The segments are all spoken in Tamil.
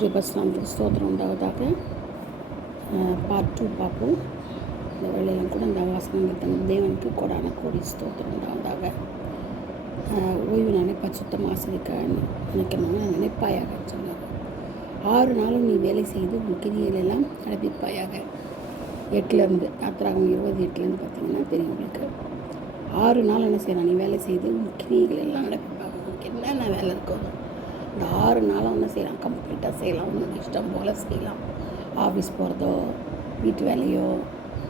கர்த்தருடைய பரிசுநாமத்துக்கு ஸ்தோத்திரம் உண்டாவதாக. பார்ட் 2 பார்ப்போம். இந்த வேளையிலும் கூட இந்த வாசனங்கள் தங்கள் தேவனுக்கு கோடான கோடி ஸ்தோத்திரம் உண்டாவதாக. ஓய்வு நாளை பரிசுத்தமாக ஆசரிக்க நினைக்கணும்னு நினைப்பாயாக சொன்னார். 6 நாளும் நீ வேலை செய்து உன் கிரியைகளெல்லாம் நடப்பிப்பாயாக. 8லேருந்து யாத்திராகம் 28லேருந்து பார்த்தீங்கன்னா தெரியும் உங்களுக்கு. 6 நாள் என்ன செய்யலாம், நீ வேலை செய்து உன் கிரியைகள் எல்லாம் நடப்பிப்பாங்க. உனக்கு என்னென்ன வேலை இருக்கோ இந்த 6 நாளும் என்ன செய்யலாம், கம்ப்ளீட்டாக செய்யலாம். உனக்கு இஷ்டம் போல் செய்யலாம். ஆஃபீஸ் போகிறதோ, வீட்டு வேலையோ,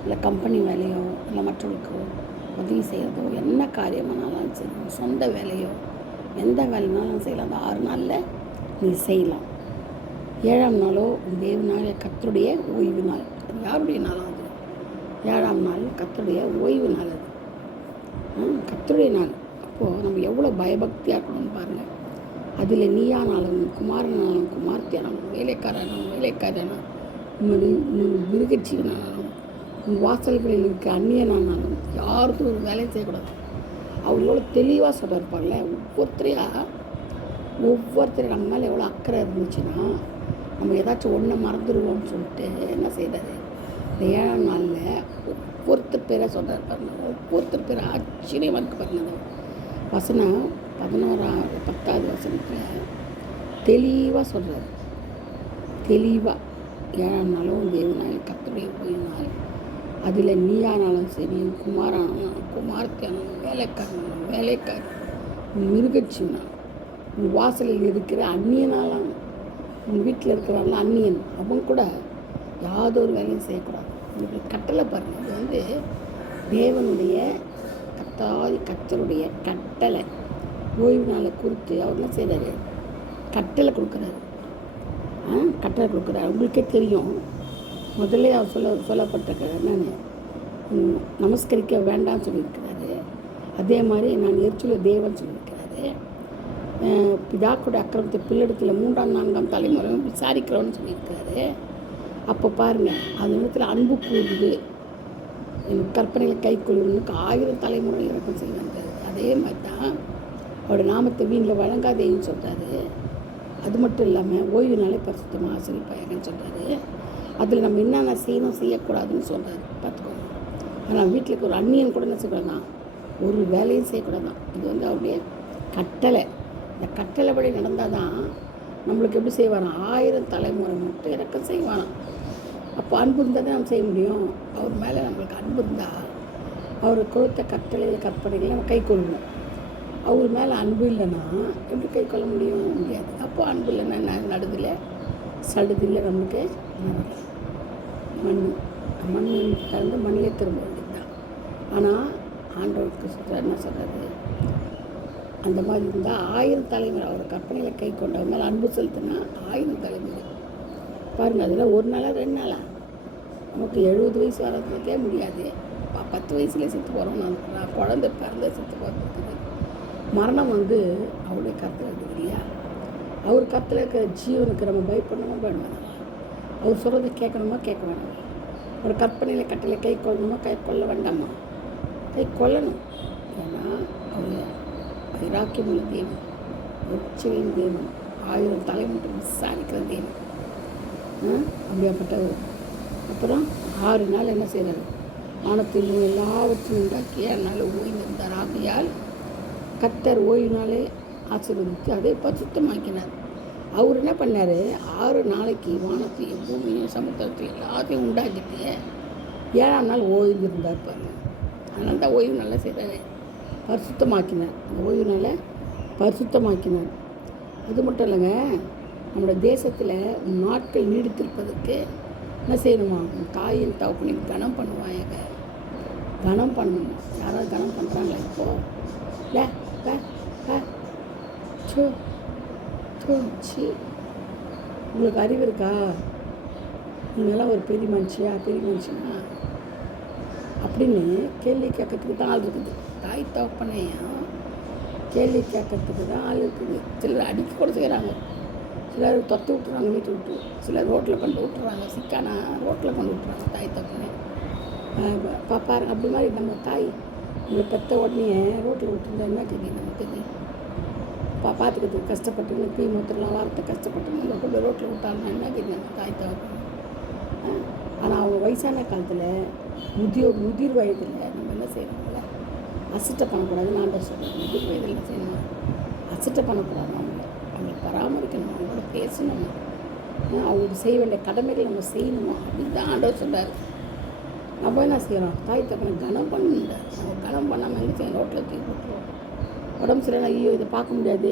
இல்லை கம்பெனி வேலையோ, இல்லை மற்றவர்களுக்கு உதவி செய்கிறதோ, என்ன காரியமானாலும் செய்யலாம். சொந்த வேலையோ, எந்த வேலைனாலும் செய்யலாம். அந்த 6 நாளில் நீ செய்யலாம். 7ஆம் நாளோ தேவனாகிய கர்த்தருடைய ஓய்வு நாள். அது யாருடைய நாளும் அது 7ஆம் நாள் கர்த்தருடைய ஓய்வு நாள். அது கர்த்தருடைய நாள். அப்போது நம்ம எவ்வளோ பயபக்தியாக இருக்கணும்னு பாருங்கள். அதில் நீயானாலும் குமாரனாலும் குமார்த்தியானாலும் வேலைக்காரனாலும் வேலைக்காரனாலும் மிருகஜீவனானாலும் வாசல்களில் இருக்க அந்நியனானாலும் யாருக்கும் ஒரு வேலையை செய்யக்கூடாது. அவர் எவ்வளோ தெளிவாக சொல்லியிருப்பாங்கல்ல. ஒவ்வொருத்தரையும் நம்ம மேலே எவ்வளோ அக்கறை இருந்துச்சுன்னா நம்ம ஏதாச்சும் ஒன்றை மறந்துடுவோம்னு சொல்லிட்டு என்ன செய்கிறாரு, இந்த 7ஆம் நாளில் ஒவ்வொருத்தர் பேரை சொல்கிறார் பாருங்க. ஒவ்வொருத்தர் பேரை ஆச்சரியமாக இருக்கு பாருங்க. வசனம் 10வது வசனத்தில் தெளிவாக சொல்கிறார். தெளிவாக 7ஆம் நாளும் தேவனாய் கர்த்தருடைய ஓய்வு நாள். அதில் நீயானாலும் சரி, குமாரானாலும் குமார்த்தியானாலும் வேலைக்காரனாலும் வேலைக்காரி, மிருகஜீவனாலும், உன் வாசலில் இருக்கிற அந்நியனாலும், உன் வீட்டில் இருக்கிறாங்கள அந்நியன், அவங்க கூட யாதொரு வேலையும் செய்யக்கூடாது. உங்களுக்கு கட்டளை பாருங்கள். அது வந்து தேவனுடைய கர்த்தருடைய கட்டளை. ஓய்வு நாளை குறித்து அவர் என்ன செய்கிறாரு, கட்டளை கொடுக்குறாரு. கட்டளை கொடுக்குறாரு. உங்களுக்கே தெரியும். முதல்ல அவர் சொல்லப்பட்ட நான் நமஸ்கரிக்க வேண்டாம்னு சொல்லியிருக்கிறாரு. அதே மாதிரி நான் எரிச்சுள்ள தேவன் சொல்லியிருக்கிறாரு. பிதாக்குடைய அக்கிரமத்தை பிள்ளைடத்தில் 3ஆம் 4ஆம் தலைமுறை விசாரிக்கிறோன்னு சொல்லியிருக்கிறாரு. அப்போ பாருங்கள், அது இடத்துல அன்பு கூறுது, என் கற்பனையில் கை கொள்ளுவனுக்கு 1000 தலைமுறை இறக்கம் செய்வாங்க. அதே மாதிரி தான் அவருடைய நாமத்தை வீணில் வழங்காதேன்னு சொல்கிறாரு. அது மட்டும் இல்லாமல் ஓய்வு நாளை பரிசுத்தமாக ஆசரிப்பாங்கன்னு சொல்கிறாரு. அதில் நம்ம என்னென்ன செய்யணும் செய்யக்கூடாதுன்னு சொல்கிறாரு பார்த்துக்கோங்க. ஆனால் வீட்டில் ஒரு அந்நியன் கூட என்ன செய்யக்கூடாதான், ஒரு வேலையும் செய்யக்கூடாதான். இது வந்து அவருடைய கட்டளை. இந்த கட்டளைப்படி நடந்தால் தான் நம்மளுக்கு எப்படி செய்வாராம், 1000 தலைமுறை மட்டும் இறக்கம் செய்வாராம். அப்போ அன்பு இருந்தால் தான் நம்ம செய்ய முடியும். அவர் மேலே நம்மளுக்கு அன்பு இருந்தால் அவர் கொடுத்த கட்டளையில் கற்பனைகளை நம்ம கை கொள்வோம். அவர் மேலே அன்பு இல்லைன்னா எப்படி கை கொள்ள முடியாது. அப்போ அன்பு இல்லைன்னா நடுதில் சடுதில் நம்மளுக்கு மண் கலந்து மண்ணிலே திரும்ப வேண்டியது தான். ஆனால் ஆண்டவருக்கு சொல்கிறார், என்ன சொல்கிறது, அந்த மாதிரி இருந்தால் 1000 தலைமுறை அவர் கற்பனையில் கை கொண்டவர் மேலே அன்பு செலுத்தினா 1000 தலைமுறை பாருங்கள். அதில் ஒரு நாளாக 2 நாளாக நமக்கு 70 வயசு வரதுக்கே முடியாது. 10 வயசுலேயே செத்து போகிறோம். நான் குழந்தை பிறந்த செத்து போகிறது. மரணம் வந்து அவருடைய கருத்தில் இருக்குது இல்லையா. அவர் கருத்தில் இருக்கிற ஜீவனுக்கு நம்ம பயப்படணுமா வேணும். அவர் சொல்கிறத கேட்கணுமா கேட்க வேண்டாமா. ஒரு கற்பனையில் கட்டளை கை கொள்ளணுமா கை கொள்ள வேண்டாமா, கை கொள்ளணும். ஏன்னா அவர் வைராக்கியமுள்ள தேவன், உச்சையின் தேவன், 1000 தலைமுறை விசாரிக்கிற தேவன். அப்படியாப்பட்டவர். அப்புறம் 6 நாள் என்ன செய்கிறார், வானத்தில் எல்லாவற்றையும் உண்டாக்கி 7 நாள் ஓய்வு இருந்தார். ஆகையால் கர்த்தர் ஓய்வு நாளை ஆசீர்வதித்து அதை பரிசுத்தமாக்கினார். அவர் என்ன பண்ணார், 6 நாளைக்கு வானத்தையும் பூமியும் சமுத்திரத்தையும் எல்லாத்தையும் உண்டாக்கிட்டு 7ஆம் நாள் ஓய்வு இருந்தார் பாருங்க. அதனால தான் ஓய்வு நாளை செய்கிறாரு, பரிசுத்தமாக்கினார். அந்த ஓய்வு நாளை பரிசுத்தமாக்கினார். அது மட்டும் இல்லைங்க, நம்மளோட தேசத்தில் நாட்கள் நீடித்திருப்பதற்கு என்ன செய்யணுமா, தாயின் தகப்பனையும் கனம் பண்ணுவாங்க. கனம் பண்ணணுமா. யாராவது கனம் பண்ணுறாங்களா இப்போது? இல்லை உங்களுக்கு அறிவு இருக்கா? நீங்களாம் ஒரு பெரிய மனுஷனா அப்படின்னு கேள்வி கேட்கறதுக்கு தான் ஆள் இருக்குது. தாய் தகப்பனையும் கேள்வி கேட்கறதுக்கு தான் ஆள் இருக்குது. சிலர் அடிக்க கூட செய்கிறாங்க, சிலர் தொத்து விட்டுறாங்க வீட்டை விட்டு, சிலர் ரோட்டில் கொண்டு விட்டுறாங்க. சிக்கானா ரோட்டில் கொண்டு விட்டுறாங்க தாய் தகப்பனை. பாப்பாருங்க அப்படி மாதிரி நம்ம தாய் உங்களை பெற்ற உடனே ரோட்டில் விட்டுருந்தா என்ன தெரியும் நமக்கு தெரியும். பார்த்துக்கிறதுக்கு கஷ்டப்பட்டுன்னு தீ மூத்திரலாம் வாரத்தை கஷ்டப்பட்டுன்னு நம்ம கொண்டு ரோட்டில் விட்டாங்கன்னா என்ன கேட்கணும் தாய் தகப்பன். ஆனால் அவங்க வயசான காலத்தில் முதிர் வயதில் நம்ம என்ன செய்யணும்ல, அசிட்ட பண்ணக்கூடாது. நான் சொல்கிறேன், முதிர் வயதில் என்ன செய்யணும், அசிட்ட பண்ணக்கூடாது. அவங்களை பராமரிக்கணும், அவங்களோட பேசணும், அவங்களுக்கு செய்ய வேண்டிய கடமைகளை நம்ம செய்யணுமா அப்படின்னு தான் ஆண்டவர் சொல்கிறார். நம்ம என்ன செய்யணும், தாய் தகப்பனை கனம் பண்ணல. நம்ம கனம் பண்ணாமல் என்ன செய்யணும், ரோட்டில் தூக்கி போட்டுருவோம். உடம்பு சரியான ஐயோ இதை பார்க்க முடியாது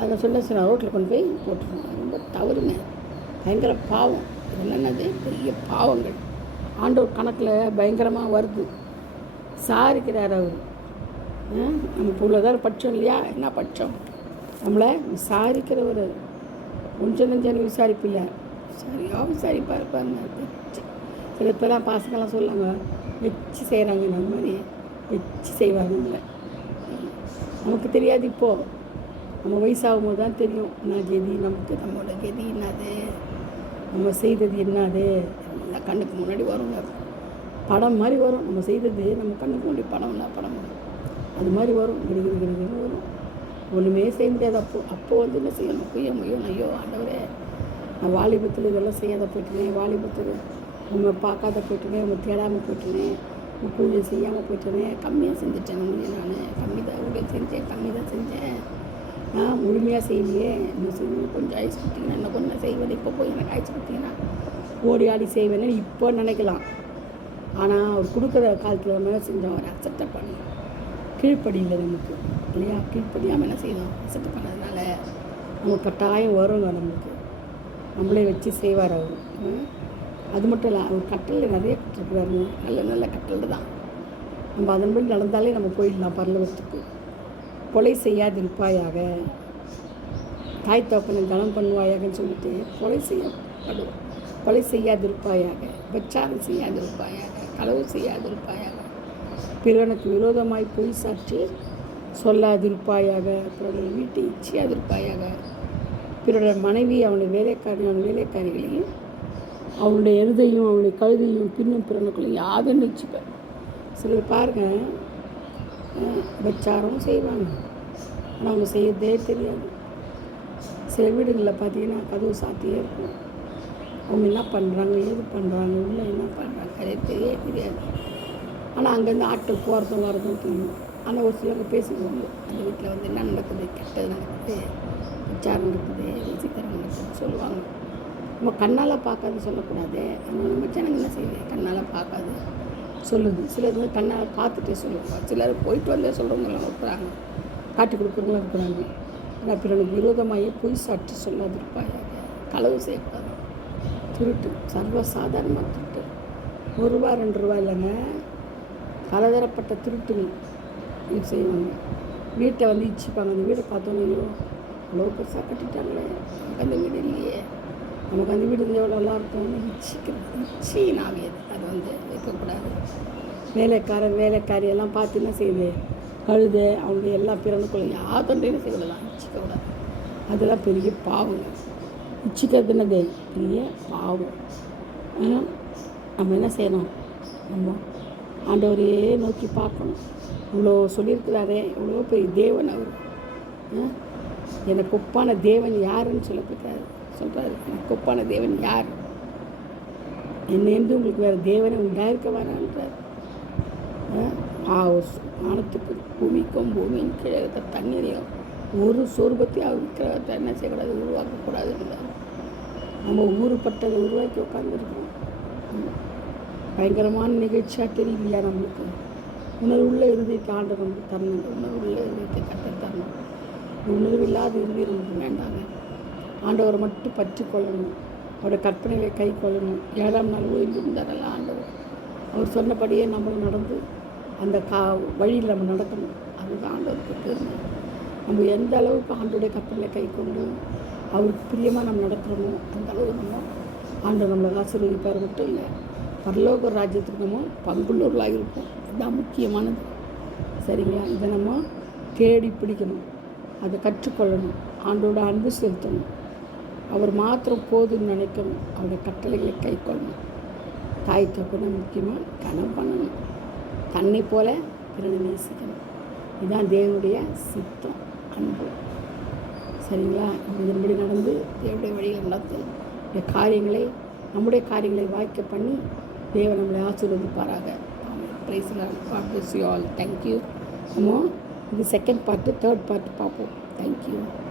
அதை சொல்ல சரி ரோட்டில் கொண்டு போய் போட்டுருவோம். ரொம்ப தவறுங்க, பயங்கர பாவம். இதெல்லாம் என்னது, பெரிய பாவங்கள். ஆண்டவர் கணக்கில் பயங்கரமாக வருது. விசாரிக்கிறார் அவர். நம்ம இப்போ உள்ளதால் பட்சம் இல்லையா, என்ன பட்சம், நம்மளை விசாரிக்கிறவர். கொஞ்சம் நெஞ்சான விசாரிப்பு இல்லை, சரியாக விசாரிப்பார் பாருங்க. வச்சு சில பேர்லாம் பாசங்கள்லாம் சொல்லாங்க, வச்சு செய்கிறாங்க. இந்த மாதிரி வச்சு செய்வாங்க. இல்லை நமக்கு தெரியாது. இப்போது நம்ம வயசாகும் போது தான் தெரியும் என்ன கதி நமக்கு, நம்மளோட கதி என்னது, நம்ம செய்தது என்னது எல்லாம் கண்ணுக்கு முன்னாடி வருங்க. படம் மாதிரி வரும். நம்ம செய்தது நம்ம கண்ணுக்கு முன்னாடி படம் அது மாதிரி வரும். கிடுகிடுன்னு வரும். ஒன்றுமே செய்ய முடியாது. அப்போ வந்து என்ன செய்யணும், முய்யோ ஐயோ ஆண்டவரே, நான் வாலிபத்தில் இதெல்லாம் செய்யாத போயிட்டேனே, வாலிபத்தில் உங்களை பார்க்காத போயிட்டேனே, உங்களை தேடாமல் போயிட்டேனே, உங்கள் பூஜை செய்யாமல் போயிட்டேனே, கம்மியாக செஞ்சுட்டேன். நான் கம்மி தான் கம்மி தான் செஞ்சேன். முழுமையாக செய்யலையே, இன்னும் செய்யணும், கொஞ்சம் ஐஸ் கொடுத்தீங்கன்னா இன்னும் கொஞ்சம் செய்வேன். இப்போ போய் எனக்கு ஐஸ் கொடுத்தீங்கன்னா ஓடி ஆடி செய்வேன்னு இப்போ நினைக்கலாம். ஆனால் அவர் கொடுக்குற காலத்தில் நம்ம என்ன செஞ்சோம், அவர் அக்செப்ட் பண்ணோம். கீழ்ப்படியில் நமக்கு இல்லையா, கீழ்ப்படியாமல் என்ன செய்தோம், அக்செப்ட் பண்ணதுனால நமக்கு கட்டாயம் வருங்க. நம்மளே வச்சு செய்வார் அவர். அது மட்டும் இல்லை, அவர் கட்டளில் நிறைய கட்டிருக்கிறாருங்க. நல்ல கட்டளை தான். நம்ம அதன்படி நடந்தாலே நம்ம போயிடலாம் பரலோகத்துக்கு. கொலை செய்யாதிருப்பாயாக, தாய் தகப்பனை கனம் பண்ணுவாயாகன்னு சொல்லிட்டு கொலை செய்யாதிருப்பாயாக, விபச்சாரம் செய்யாதிருப்பாயாக, களவு செய்யாதிருப்பாயாக, பிறனுக்கு விரோதமாய் பொய் சாட்சி சொல்லாதிருப்பாயாக, பிறருடைய வீட்டை இச்சியாதிருப்பாயாக, பிறருடைய மனைவி அவனுடைய வேலைக்காரிகளையும் அவனுடைய எழுதையும் அவனுடைய கழுதையும் பின்னும் பிறனுக்குள்ளையும் யாதுன்னு வச்சுப்பேன். சிலர் பாருங்கள், விபச்சாரம் செய்வாங்க, ஆனால் அவங்க செய்யறதே தெரியாது. சில வீடுகளில் பார்த்தீங்கன்னா கதவு சாத்தியே இருக்கும். அவங்க என்ன பண்ணுறாங்க, ஏது பண்ணுறாங்க, உள்ளே என்ன பண்ணுறாங்க, அதே தெரியாது. ஆனால் அங்கேருந்து ஆட்கள் போகிறதும் வரதும் தெரியும். ஆனால் ஒரு சிலர் பேசிக்குவாங்க, அந்த வீட்டில் வந்து என்ன நடக்குது, கெட்டது நடக்குது, விபச்சாரம் நடக்குது, விசித்திரம் நடக்குதுன்னு சொல்லுவாங்க. நம்ம கண்ணால் பார்க்காது சொல்லக்கூடாது. அதனால் நம்ம ஜனங்கள் என்ன செய்யுது, கண்ணால் பார்க்காது சொல்லுது. சிலர் வந்து கண்ணால் பார்த்துட்டே சொல்லுவாங்க. சிலர் போயிட்டு வந்தே சொல்கிறவங்களாம் இருக்கிறாங்க, காட்டி கொடுக்குறவங்களும் இருக்கிறாங்க. ஆனால் பிறனுக்கு விரோதமாகவே பொய் சாட்சி சொல்லாதிருப்பாயாக, களவு செய்யக்கூடாது, திருட்டு சர்வசாதாரணமாக திருட்டு. ₹1 ₹2 இல்லைங்க, பலதரப்பட்ட திருட்டுகள் இது செய்வாங்க. வீட்டை வந்து இச்சிப்பாங்க. அந்த வீடை பார்த்தோன்னே அவ்வளோ பெருசாக கட்டிட்டாங்களே, நமக்கு அந்த வீடு இல்லையே, நமக்கு அந்த வீடு எவ்வளோ நல்லா இருக்கும், இச்சி நாவியது அது வந்து வைக்கக்கூடாது. வேலைக்காரியெல்லாம் பார்த்து என்ன செய்யுது, கழுது அவனுடைய எல்லா பிறனுக்குள்ள யாதொன்றையும் செய்யலாம், இச்சிக்கக்கூடாது. அதெல்லாம் பெரிய பாவங்க. இச்சிக்கிறதுனது பெரிய பாவம். நம்ம என்ன செய்யணும், நம்ம ஆண்டவரையே நோக்கி பார்க்கணும். இவ்வளோ சொல்லியிருக்கிறாரே, இவ்வளோ பெரிய தேவன் அவர். எனக்கு ஒப்பான தேவன் யாருன்னு சொல்கிறாரு. எனக்கு ஒப்பான தேவன் யார், என்னென்று உங்களுக்கு வேறு தேவனை உண்டாயிருக்க வேணான்றார். வானத்துக்கு பூமிக்கும் பூமியின் கீழே இருக்கிற தண்ணீரையும் ஒரு சொர்பத்தையும் அவர் விற்கிறவற்றை என்ன செய்யக்கூடாது, உருவாக்கக்கூடாதுன்றார். நம்ம ஊருப்பட்டதை உருவாக்கி உட்காந்துருக்கோம். பயங்கரமான நிகழ்ச்சியாக தெரியலையா நம்மளுக்கு. உணர்வுள்ள இறுதிக்கு ஆண்டு நமக்கு தரணும். உணர்வுள்ள இறுதியத்தை கட்ட தரணும். உணர்வு இல்லாத இறுதி நமக்கு வேண்டாங்க. ஆண்டவரை மட்டும் பற்றி கொள்ளணும், அவருடைய கற்பனைகளை கை கொள்ளணும். 7ஆம் நாள் ஓய்வு இருந்தாரல்ல ஆண்டவர், அவர் சொன்னபடியே நம்மளும் நடந்து அந்த வழியில் நம்ம நடக்கணும். அதுதான் ஆண்டவருக்கு பெருமை. நம்ம எந்த அளவுக்கு ஆண்டோடைய கற்பனைகளை கை கொண்டு அவருக்கு பிரியமாக நம்ம நடக்கிறோமோ அந்த அளவு நம்ம ஆண்டவர் நம்மளை ஆசீர்வதிப்பார். மட்டும் இல்லை, பரலோக ராஜ்யத்துக்கு நம்ம பங்குள்ளவர்களாக இருப்போம். அதுதான் முக்கியமானது. சரிங்களா? இதை நம்ம தேடி பிடிக்கணும், அதை கற்றுக்கொள்ளணும், ஆண்டோட அன்பு செலுத்தணும், அவர் மாத்திரம் போதுன்னு நினைக்கணும், அவருடைய கட்டளைகளை கை கொள்ளணும். தாய் தகப்பனை முக்கியமாக கனம் பண்ணணும், தன்னை போல பிறனை நேசிக்கணும். இதுதான் தேவனுடைய சித்தம், அன்பு. சரிங்களா? நம்ம இதன்படி நடந்து தேவனுடைய வழியில் நடந்து இந்த காரியங்களை நம்முடைய காரியங்களை வாய்க்க பண்ணி தேவன் நம்மளை ஆசீர்வதிப்பாராக. Amen. Praise the Lord. God bless you all. Thank you. நம்ம இது செகண்ட் பார்ட்டு, தேர்ட் பார்ட்டு பார்ப்போம். தேங்க்யூ.